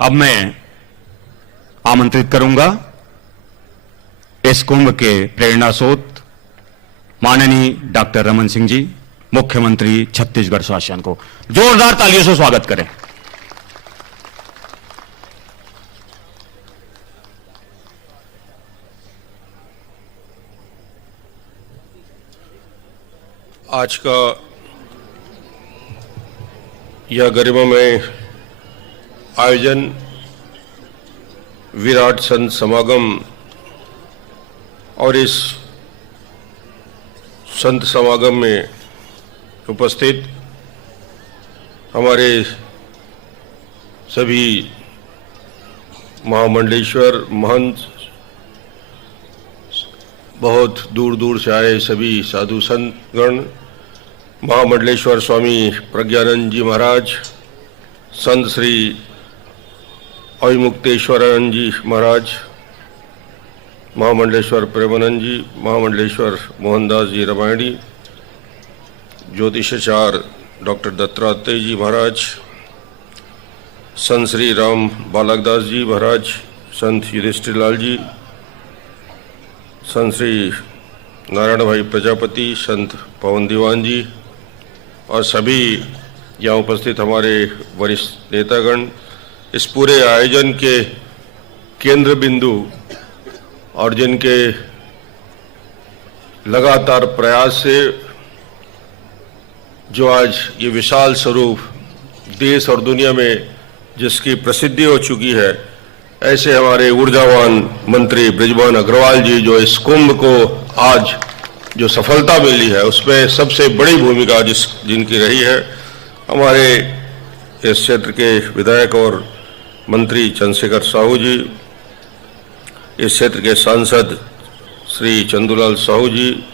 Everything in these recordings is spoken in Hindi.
अब मैं आमंत्रित करूंगा इस कुंभ के प्रेरणा स्रोत माननीय डॉक्टर रमन सिंह जी, मुख्यमंत्री छत्तीसगढ़ शासन को जोरदार तालियों से स्वागत करें। आज का यह गरिमामय आयोजन विराट संत समागम और इस संत समागम में उपस्थित हमारे सभी महामंडलेश्वर महंत, बहुत दूर दूर से आए सभी साधु संतगण, महामंडलेश्वर स्वामी प्रज्ञानंद जी महाराज, संत श्री अविमुक्तेश्वरानंद जी महाराज, महामंडलेश्वर प्रेमानंद जी, महामंडलेश्वर मोहनदास जी रामायणी, ज्योतिषाचार्य डॉक्टर दत्तात्रेय जी महाराज, संत श्री राम बालकदास जी महाराज, संत युधिष्ठिर लाल जी, संत श्री नारायण भाई प्रजापति, संत पवन दीवान जी और सभी यहाँ उपस्थित हमारे वरिष्ठ नेतागण, इस पूरे आयोजन के केंद्र बिंदु और जिनके लगातार प्रयास से जो आज ये विशाल स्वरूप देश और दुनिया में जिसकी प्रसिद्धि हो चुकी है, ऐसे हमारे ऊर्जावान मंत्री बृजमोहन अग्रवाल जी, जो इस कुंभ को आज जो सफलता मिली है उसमें सबसे बड़ी भूमिका जिनकी रही है, हमारे इस क्षेत्र के विधायक और मंत्री चंद्रशेखर साहू जी, इस क्षेत्र के सांसद श्री चंदूलाल साहू जी,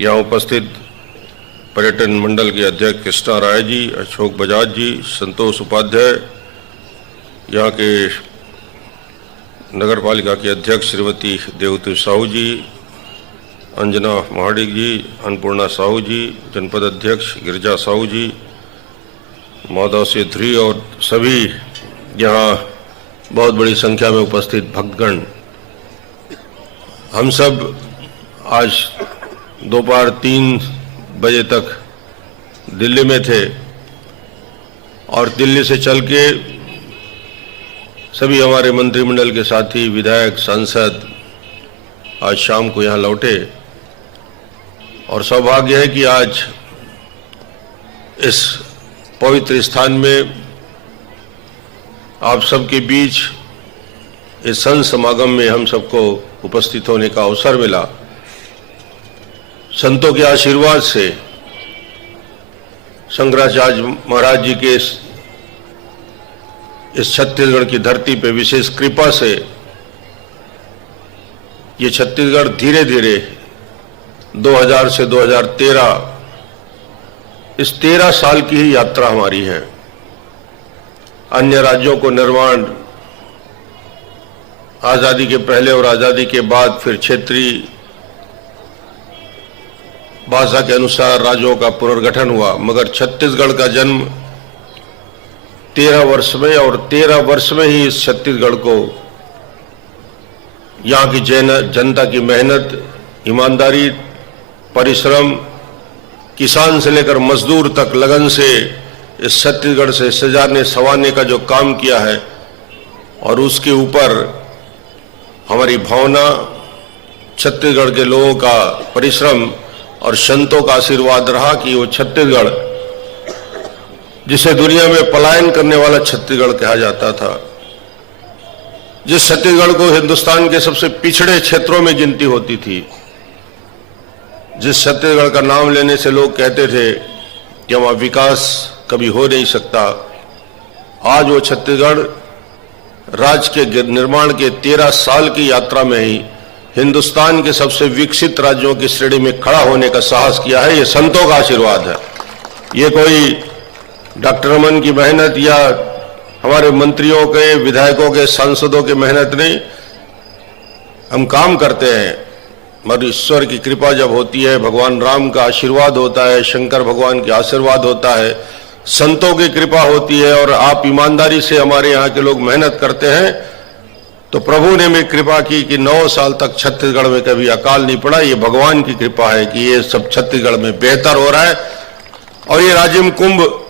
यहाँ उपस्थित पर्यटन मंडल के अध्यक्ष कृष्णा राय जी, अशोक बजाज जी, संतोष उपाध्याय, यहाँ के नगर पालिका के अध्यक्ष श्रीमती देवती साहू जी, अंजना महाडिक जी, अन्नपूर्णा साहू जी, जनपद अध्यक्ष गिरिजा साहू जी, माधव सेत्री और सभी यहाँ बहुत बड़ी संख्या में उपस्थित भक्तगण, हम सब आज दोपहर 3 बजे तक दिल्ली में थे और दिल्ली से चल के सभी हमारे मंत्रिमंडल के साथी, विधायक, सांसद आज शाम को यहाँ लौटे और सौभाग्य है कि आज इस पवित्र स्थान में आप सबके बीच इस संत समागम में हम सबको उपस्थित होने का अवसर मिला। संतों के आशीर्वाद से, शंकराचार्य महाराज जी के इस छत्तीसगढ़ की धरती पे विशेष कृपा से ये छत्तीसगढ़ धीरे धीरे 2000 से 2013 इस 13 साल की ही यात्रा हमारी है। अन्य राज्यों को निर्माण आज़ादी के पहले और आज़ादी के बाद फिर क्षेत्रीय भाषा के अनुसार राज्यों का पुनर्गठन हुआ, मगर छत्तीसगढ़ का जन्म 13 वर्ष में और 13 वर्ष में ही इस छत्तीसगढ़ को यहाँ की जनता की मेहनत, ईमानदारी, परिश्रम, किसान से लेकर मजदूर तक लगन से इस छत्तीसगढ़ से सजाने संवारने का जो काम किया है और उसके ऊपर हमारी भावना, छत्तीसगढ़ के लोगों का परिश्रम और संतों का आशीर्वाद रहा कि वो छत्तीसगढ़, जिसे दुनिया में पलायन करने वाला छत्तीसगढ़ कहा जाता था, जिस छत्तीसगढ़ को हिंदुस्तान के सबसे पिछड़े क्षेत्रों में गिनती होती थी, जिस छत्तीसगढ़ का नाम लेने से लोग कहते थे कि वहाँ विकास कभी हो नहीं सकता, आज वो छत्तीसगढ़ राज्य के निर्माण के 13 साल की यात्रा में ही हिंदुस्तान के सबसे विकसित राज्यों की श्रेणी में खड़ा होने का साहस किया है। ये संतों का आशीर्वाद है, ये कोई डॉक्टर रमन की मेहनत या हमारे मंत्रियों के, विधायकों के, सांसदों की मेहनत नहीं। हम काम करते हैं मगर ईश्वर की कृपा जब होती है, भगवान राम का आशीर्वाद होता है, शंकर भगवान का आशीर्वाद होता है, संतों की कृपा होती है और आप ईमानदारी से हमारे यहाँ के लोग मेहनत करते हैं, तो प्रभु ने भी कृपा की कि 9 साल तक छत्तीसगढ़ में कभी अकाल नहीं पड़ा। ये भगवान की कृपा है कि ये सब छत्तीसगढ़ में बेहतर हो रहा है। और ये राजिम कुंभ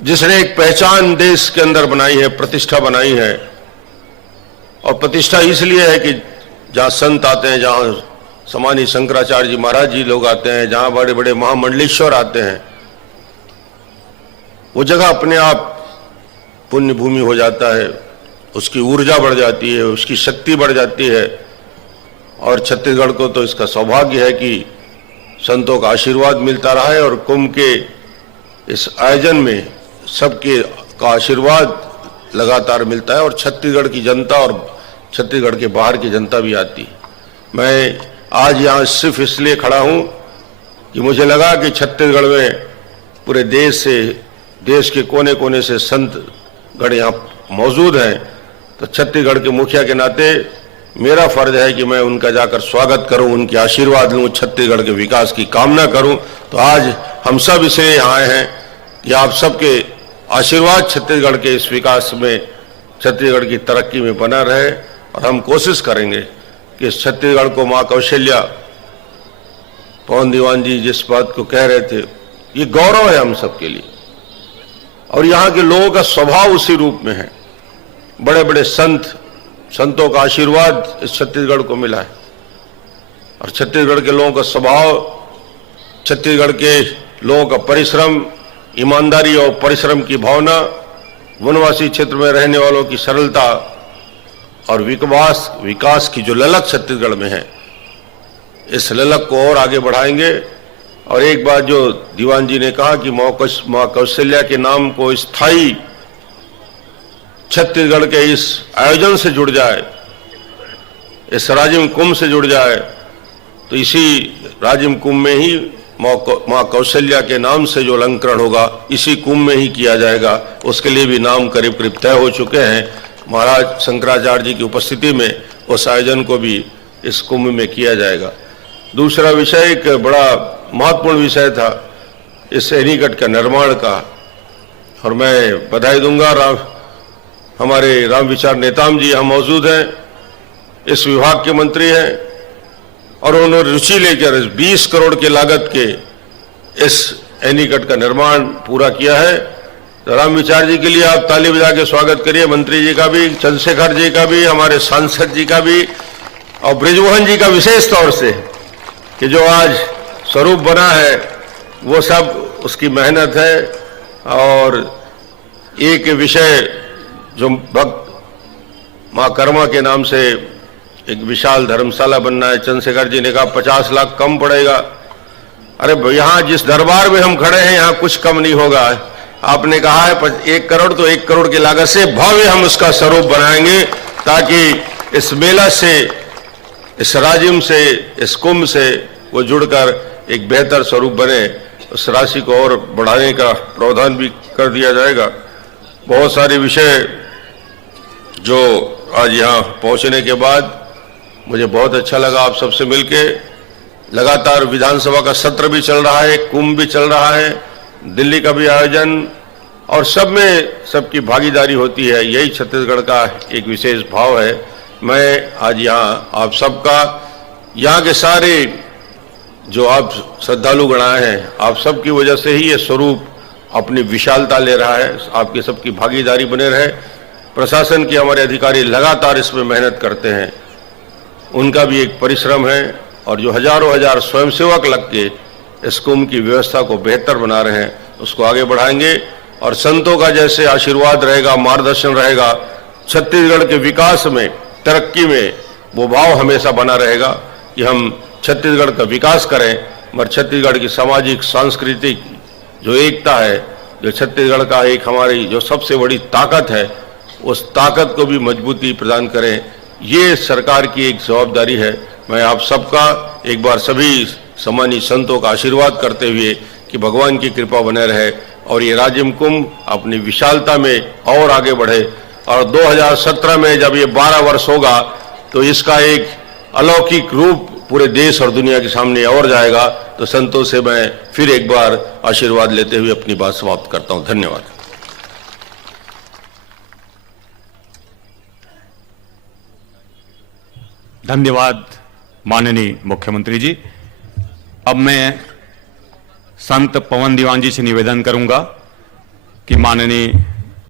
जिसने एक पहचान देश के अंदर बनाई है, प्रतिष्ठा बनाई है, और प्रतिष्ठा इसलिए है कि जहां संत आते हैं, जहां समानी शंकराचार्य जी महाराज जी लोग आते हैं, जहां बड़े बड़े महामंडलेश्वर आते हैं, वो जगह अपने आप पुण्य भूमि हो जाता है, उसकी ऊर्जा बढ़ जाती है, उसकी शक्ति बढ़ जाती है। और छत्तीसगढ़ को तो इसका सौभाग्य है कि संतों का आशीर्वाद मिलता रहा है और कुंभ के इस आयोजन में सबके का आशीर्वाद लगातार मिलता है और छत्तीसगढ़ की जनता और छत्तीसगढ़ के बाहर की जनता भी आती है। मैं आज यहाँ सिर्फ इसलिए खड़ा हूँ कि मुझे लगा कि छत्तीसगढ़ में पूरे देश से, देश के कोने कोने से संतगढ़ यहाँ मौजूद हैं, तो छत्तीसगढ़ के मुखिया के नाते मेरा फर्ज है कि मैं उनका जाकर स्वागत करूं, उनके आशीर्वाद लूं, छत्तीसगढ़ के विकास की कामना करूं। तो आज हम सब इसलिए यहाँ आए हैं कि आप सबके आशीर्वाद छत्तीसगढ़ के इस विकास में, छत्तीसगढ़ की तरक्की में बना रहे। और हम कोशिश करेंगे कि इस छत्तीसगढ़ को माँ कौशल्या, पवन दीवान जी जिस बात को कह रहे थे, ये गौरव है हम सबके लिए। और यहाँ के लोगों का स्वभाव उसी रूप में है। बड़े बड़े संतों का आशीर्वाद इस छत्तीसगढ़ को मिला है और छत्तीसगढ़ के लोगों का स्वभाव, छत्तीसगढ़ के लोगों का परिश्रम, ईमानदारी और परिश्रम की भावना, वनवासी क्षेत्र में रहने वालों की सरलता और विकास की जो ललक छत्तीसगढ़ में है, इस ललक को और आगे बढ़ाएंगे। और एक बात जो दीवान जी ने कहा कि माँ कौशल्या के नाम को स्थायी छत्तीसगढ़ के इस आयोजन से जुड़ जाए, इस राजिम कुंभ से जुड़ जाए, तो इसी राजिम कुंभ में ही माँ कौशल्या के नाम से जो अलंकरण होगा, इसी कुंभ में ही किया जाएगा। उसके लिए भी नाम करीब करीब तय हो चुके हैं। महाराज शंकराचार्य जी की उपस्थिति में उस आयोजन को भी इस कुंभ में किया जाएगा। दूसरा विषय एक बड़ा महत्वपूर्ण विषय था, इस एनीकट का निर्माण का, और मैं बधाई दूंगा हमारे राम विचार नेताम जी यहाँ मौजूद हैं, इस विभाग के मंत्री हैं और उन्होंने रुचि लेकर 20 करोड़ की लागत के इस एनीकट का निर्माण पूरा किया है। तो राम विचार जी के लिए आप ताली बजा के स्वागत करिए, मंत्री जी का भी, चंद्रशेखर जी का भी, हमारे सांसद जी का भी, और बृजमोहन जी का विशेष तौर से, कि जो आज स्वरूप बना है वो सब उसकी मेहनत है। और एक विषय जो भक्त माँ कर्मा के नाम से एक विशाल धर्मशाला बनना है, चंद्रशेखर जी ने कहा 50 लाख कम पड़ेगा। अरे यहाँ जिस दरबार में हम खड़े हैं यहाँ कुछ कम नहीं होगा। आपने कहा है 1 करोड़, तो 1 करोड़ की लागत से भव्य हम उसका स्वरूप बनाएंगे, ताकि इस मेला से, इस राजिम से, इस कुंभ से वो जुड़कर एक बेहतर स्वरूप बने। उस राशि को और बढ़ाने का प्रावधान भी कर दिया जाएगा। बहुत सारे विषय जो आज यहाँ पहुँचने के बाद मुझे बहुत अच्छा लगा आप सबसे मिलके। लगातार विधानसभा का सत्र भी चल रहा है, कुंभ भी चल रहा है, दिल्ली का भी आयोजन, और सब में सबकी भागीदारी होती है। यही छत्तीसगढ़ का एक विशेष भाव है। मैं आज यहाँ आप सबका, यहाँ के सारे जो आप श्रद्धालु गण आए हैं, आप सबकी वजह से ही ये स्वरूप अपनी विशालता ले रहा है। आपकी सबकी भागीदारी बने रहे। प्रशासन के हमारे अधिकारी लगातार इसमें मेहनत करते हैं, उनका भी एक परिश्रम है। और जो हजारों हजार स्वयंसेवक लग के इस कुंभ की व्यवस्था को बेहतर बना रहे हैं, उसको आगे बढ़ाएंगे। और संतों का जैसे आशीर्वाद रहेगा, मार्गदर्शन रहेगा, छत्तीसगढ़ के विकास में, तरक्की में वो भाव हमेशा बना रहेगा कि हम छत्तीसगढ़ का विकास करें, मगर छत्तीसगढ़ की सामाजिक सांस्कृतिक जो एकता है, जो छत्तीसगढ़ का एक हमारी जो सबसे बड़ी ताकत है, उस ताकत को भी मजबूती प्रदान करें। ये सरकार की एक जवाबदारी है। मैं आप सबका एक बार सभी सम्मानित संतों का आशीर्वाद करते हुए कि भगवान की कृपा बने रहे और ये राजिम कुंभ अपनी विशालता में और आगे बढ़े। और 2017 में जब ये 12 वर्ष होगा तो इसका एक अलौकिक रूप पूरे देश और दुनिया के सामने और जाएगा। तो संतों से मैं फिर एक बार आशीर्वाद लेते हुए अपनी बात समाप्त करता हूं। धन्यवाद। धन्यवाद माननीय मुख्यमंत्री जी। अब मैं संत पवन दीवान जी से निवेदन करूंगा कि माननीय